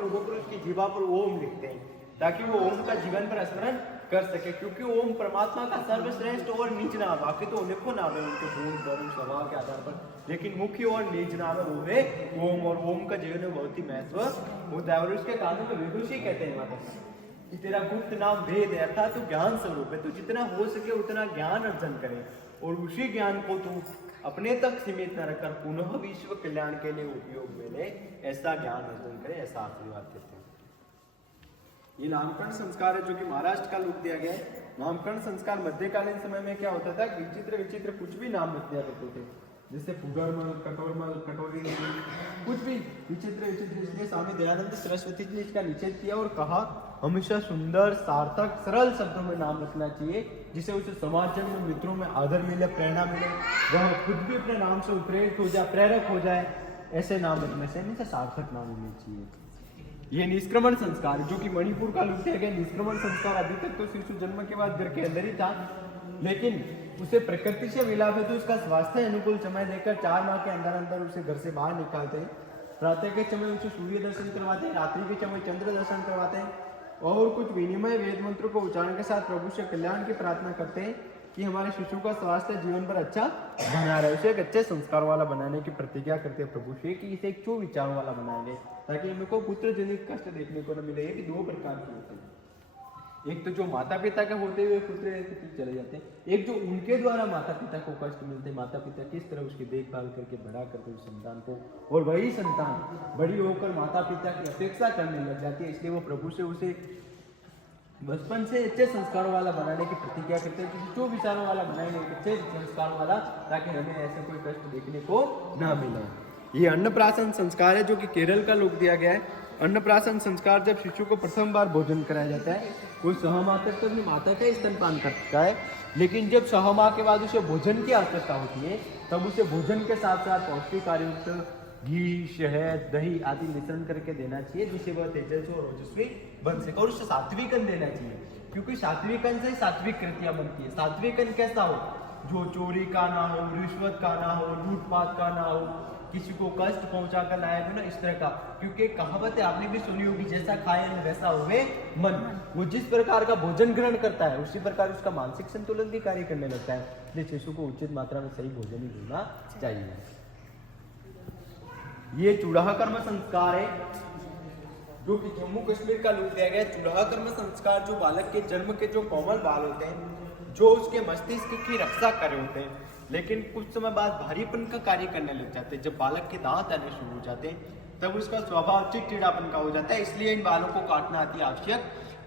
लोगों पर उसकी जीवा पर ओम लिखते हैं ताकि वो ओम का जीवन पर स्मरण कर सके, क्योंकि ओम परमात्मा का सर्वश्रेष्ठ और निज नाम, बाकी तो अनेकों नाम है उनके गुण वर्ण स्वभाव के आधार पर, लेकिन मुख्य और निज नाम है वो है ओम, और ओम का जीवन में बहुत ही महत्व होता है। और उसके कारण को विदुषी कहते हैं माता कि तेरा गुप्त नाम वेद है, अर्थात तू ज्ञान स्वरूप है, तो जितना हो सके उतना ज्ञान अर्जन करे और उसी ज्ञान को तू अपने तक सीमित न रखकर पुनः विश्व कल्याण के लिए उपयोग में ले, ऐसा ज्ञान अर्जन करे, ऐसा आशीर्वाद देते हैं। ये नामकरण संस्कार है जो कि महाराष्ट्र का रूप दिया गया है। नामकरण संस्कार मध्यकालीन समय में क्या होता था, विचित्र विचित्र कुछ भी नाम रख दिया करते थे, जैसे पुगरमल, कटोरमल, कटोरी, कुछ भी विचित्र विचित्र। इसलिए स्वामी दयानंद सरस्वती जी ने इसका निषेध किया और कहा हमेशा सुंदर सार्थक सरल शब्दों में नाम रखना चाहिए, जिसे उसे समाजजन में मित्रों में आदर मिले, प्रेरणा मिले, वह खुद भी अपने नाम से उत्प्रेरित हो जाए, प्रेरक हो जाए। ऐसे नाम रखने से हमेशा सार्थक नाम होने चाहिए। ये निष्क्रमण संस्कार जो कि मणिपुर का लुट गया, निष्क्रमण संस्कार अभी तक तो शिशु जन्म के बाद घर के अंदर ही था, लेकिन उसे प्रकृति से मिलाप है तो उसका स्वास्थ्य अनुकूल समय देकर 4 माह के अंदर अंदर उसे घर से बाहर निकालते हैं। प्रातः के समय उसे सूर्य दर्शन करवाते हैं, रात्रि के समय चंद्र दर्शन करवाते हैं और कुछ विनिमय वेद मंत्रों को उच्चारण के साथ प्रभु से कल्याण की प्रार्थना करते हैं कि हमारे शिशु का स्वास्थ्य जीवन पर अच्छा बना रहे। उसे एक अच्छे संस्कार वाला बनाने की प्रतिज्ञा करते हैं प्रभु से कि इसे एक चो विचार वाला बनाएंगे ताकि हमको पुत्र जनित कष्ट देखने को न मिले। ये 2 प्रकार के होते हैं, एक तो जो माता पिता के होते हुए पुत्र चले जाते हैं, एक जो उनके द्वारा माता पिता को कष्ट मिलते हैं, माता पिता किस तरह उसकी देखभाल करके बड़ा करते उस संतान को, और वही संतान बड़ी होकर माता पिता की अपेक्षा करने लग जाती है। इसलिए वो प्रभु से उसे बचपन से अच्छे संस्कारों वाला बनाने की प्रतिज्ञा करते हैं कि जो विचारों वाला बनाएंगे अच्छे संस्कार वाला, ताकि हमें ऐसा कोई कष्ट देखने को ना मिले। ये अन्नप्राशन संस्कार है जो कि केरल का लोक दिया गया है। अन्नप्राशन संस्कार जब शिशु को प्रथम बार भोजन कराया जाता है, वो 6 माह तक तो अपनी माता का स्तनपान करता है, लेकिन जब 6 माह के बाद उसे भोजन की आवश्यकता होती है तब उसे भोजन के साथ साथ पौष्टिक कार्ययुक्त घी, शहद, दही आदि मिश्रण करके देना चाहिए, जिससे वह तेजस्वी और ओजस्वी बन सके। और उसे सात्विक अन्न देना चाहिए, क्योंकि सात्विक अन्न से सात्विक कृतियां बनती है। सात्विक अन्न कैसा हो, जो चोरी का ना हो, रिश्वत का ना हो, लूटपाट का ना हो, किसी को कष्ट पहुंचा कर लाया भी ना, इस तरह का। क्योंकि कहावत है आपने भी सुनी होगी, जैसा खाए वैसा होवे मन। वो जिस प्रकार का भोजन ग्रहण करता है उसी प्रकार उसका मानसिक संतुलन भी कार्य करने लगता है। इसलिए शिशु को उचित मात्रा में सही भोजन ही देना चाहिए। ये चूड़ाह कर्म संस्कार है जो कि जम्मू कश्मीर का रूप दिया गया है। चूड़ाह कर्म संस्कार जो बालक के जन्म के जो कोमल बाल होते हैं, जो उसके मस्तिष्क की रक्षा कर रहे होते हैं, लेकिन कुछ समय बाद भारीपन का कार्य करने लग जाते हैं। जब बालक के दांत आने शुरू हो जाते हैं तब उसका स्वभाव चिड़चिड़ापन का हो जाता है। इसलिए इन बालों को काटना अति आवश्यक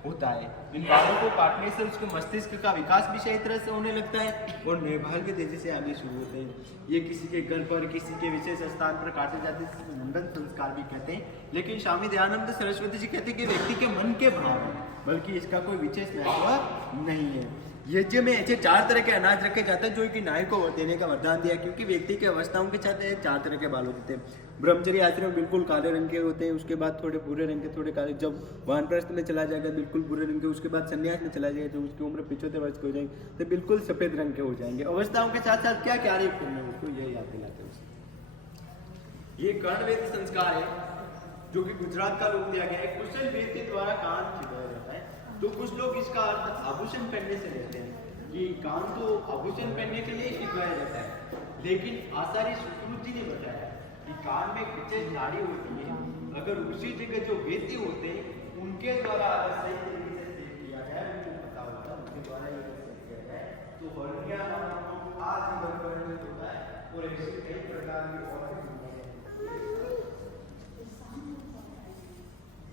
होता है। इन बालों को काटने से उसके मस्तिष्क का विकास भी सही तरह से होने लगता है और नेभाल के तेजी से आगे शुरू होते हैं। ये किसी के गर्भ और किसी के विशेष स्थान पर काटे जाते हैं, जिसे मुंडन संस्कार भी कहते हैं। लेकिन स्वामी दयानंद सरस्वती जी कहते हैं कि व्यक्ति के मन के भाव है, बल्कि इसका कोई विशेष महत्व नहीं है। यज्ञ में ऐसे 4 तरह के अनाज रखे जाते हैं जो कि नाई को देने का वरदान दिया, क्योंकि व्यक्ति के अवस्थाओं के साथ 4 तरह के बाल होते हैं। ब्रह्मचर्य आश्रम में बिल्कुल काले रंग के होते हैं, उसके बाद थोड़े भूरे रंग के, थोड़े काले। जब वानप्रस्थ में चला जाएगा बिल्कुल भूरे रंग के, उसके बाद संन्यास में चला जाएगा तो उसकी उम्र 75 वर्ष की हो जाएगी तो बिल्कुल सफेद रंग के हो जाएंगे। अवस्थाओं के साथ साथ क्या कार्य करना है उसको यह याद दिलाते हैं। ये कर्णवेद संस्कार है जो कि गुजरात का रूप दिया गया है। कुशल वेद के द्वारा कान छिपाया जाता है, तो कुछ लोग इसका अर्थ आभूषण पहनने से लेते हैं कि कान तो आभूषण पहनने के लिए छिपाया जाता है, लेकिन आचार्य सुश्रुत जी ने बताया कि कान में विशेष नाड़ी होती है, अगर उसी जगह जो वेदी होते हैं उनके द्वारा अगर सही तरीके से सेव किया जाए, उनको पता होता है उनके द्वारा ये सेव किया जाए तो हर्निया आजीवन परिणत होता है और ऐसे कई प्रकार की और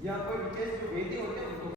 या कोई विशेष जो वेदी होते हैं